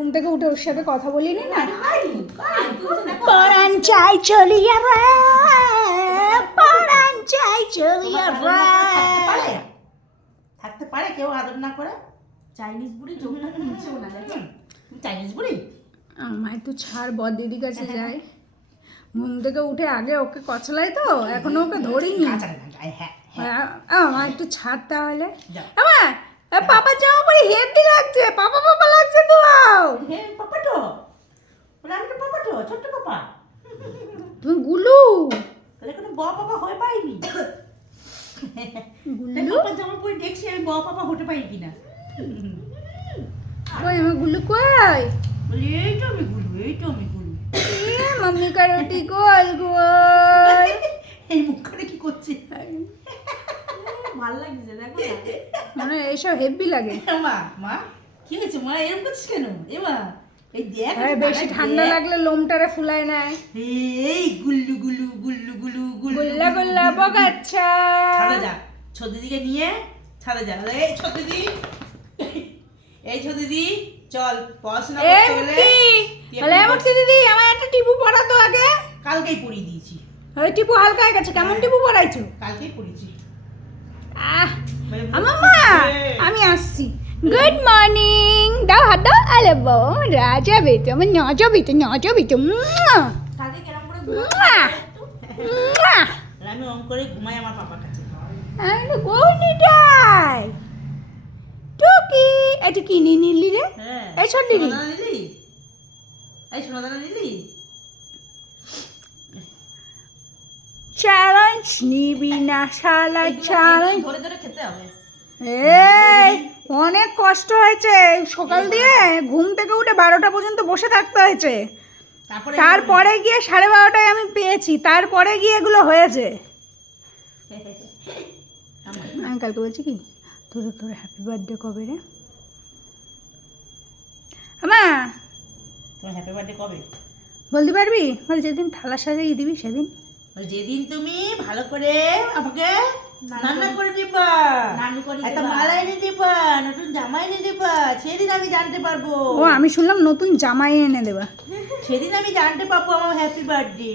ঘুম থেকে উঠে ওর সাথে কথা বলিনি না। পরাণ চাই চলিয়া রে, পরাণ চাই চলিয়া রে। থাকতে পারে কেউ আদর না করে? চাইনিজ বুড়ি যোগটা নিচেও না দেখেন। চাইনিজ বুড়ি? আমার একটু ছাড়, বর দিদির কাছে যাই। ঘুম থেকে উঠে আগে ওকে কচলাই তো, এখনো ওকে ধরিনি। হ্যাঁ আমার একটু ছাড় তাহলে। যাও। আমার পাপা জামা পরে হেভি লাগছে, পাপা পাপা লাগছে তো। হ্যাঁ পাপাটো, বলে আমি তো পাপাটো, ছোট্ট পাপা। তুমি গুলু তাহলে কোনো বড় পাপা হয়ে পাইনি। গুলু পাপা জামা পরে দেখছি আমি বড় পাপা হতে পারি কিনা। কই আমার গুলু কই? বলি এই তো আমি গুলু, এই তো আমি গুলু। এ মাম্মি কা রুটি গোল গোল। এই মুখ করে কি করছে? ভালো লাগছে দেখো না। মানে এইসব হেভি লাগে। মা মা কি হয়েছে মা, এরকম করছিস কেন? এ মা এই দেখ, আরে বেশি ঠান্ডা লাগলে লোমটারে ফুলায় নেয়। এই গুল্লু গুলু গুল্লু গুলু গুল্লু গুল্লা গুল্লা বগাচ্ছা। ছাদে যা, ছোট দিদিকে নিয়ে ছাদে যা। এই ছোট দিদি, এই ছোট দিদি চল পড়াশোনা করতে গেলে। বলে মুক্তি দিদি আমার একটা টিপু পড়াতো আগে। কালকেই পড়িয়ে দিয়েছি। ওই টিপু হালকা হয়ে গেছে, কেমন টিপু পড়াইছো? কালকেই পড়িয়েছি। আমার মা আমি আসছি। Good morning. দাও হাত দাও। আলে বাবা আমার রাজা বেতো, আমার নজা বেতো, নজা বেতো। কালকে কেরম করে আমি অন করে ঘুমাই আমার পাপার কাছে। আমি গৌনিটাই টুকি এটা কিনে নিলি রে? হ্যাঁ এই ছোট দিদি সোনাদানা নিলি? এই সোনাদানা নিলি? চ্যালেঞ্জ নিবি না শালা চ্যালেঞ্জ। ধরে ধরে খেতে হবে। এই অনেক কষ্ট হয়েছে, সকাল দিয়ে ঘুম থেকে উঠে 12টা পর্যন্ত বসে থাকতে হয়েছে। তারপরে গিয়ে 12:30টায় আমি পেয়েছি, তারপরে গিয়ে এগুলো হয়েছে। আমি কালকে বলছি কি তোর তোর হ্যাপি বার্থডে কবে রে? আমা তোমার হ্যাপি বার্থডে কবে? বলতে পারবি? বল যেদিন থালা সাজিয়ে দিবি সেদিন। যেদিন তুমি ভালো করে আমাকে রান্না করে দিবা, নানু করে একটা মালা এনে দিবা, নতুন জামা এনে দিবা, সেদিন আমি জানতে পারবো। ও আমি শুনলাম নতুন জামাই এনে দেবা। সেদিন আমি জানতে পারবো আমার হ্যাপি বার্থডে।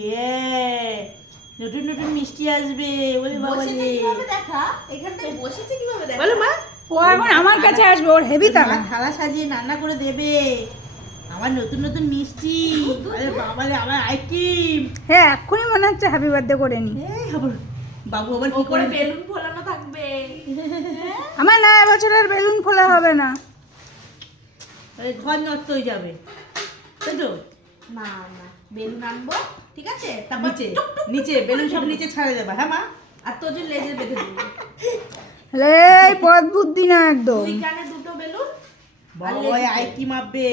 নতুন নতুন মিষ্টি আসবে। বলে বাবা বসেছে রে, কিভাবে দেখা? এখানটায় বসেছে কিভাবে দেখা? বলো মা। ও এখন আমার কাছে আসবে, ওর হেভি মা তারা। থালা সাজিয়ে রান্না করে দেবে, আমার নতুন নতুন মিষ্টি। আরে বাবা রে, আমার আইসক্রিম। হ্যাঁ এক্ষুনি মনে হচ্ছে হ্যাপি বার্থডে করে নি। এই আবার বাবু আবার কি ওপরে করে? বেলুন ফোলানো থাকবে। আমার না এবছর আর বেলুন ফোলা হবে না। ঘর নষ্ট হয়ে যাবে, তাই তো? না না বেলুন আনবো, ঠিক আছে? তারপর নিচে নিচে বেলুন সব নিচে ছাড়ে দেবা। হ্যাঁ মা। আর তোর যে লেজে বেঁধে দেবো। লে পদ বুদ্ধি না একদম। দুই কানে দুটো বেলুন। বাবা আইসক্রিম মাপবে।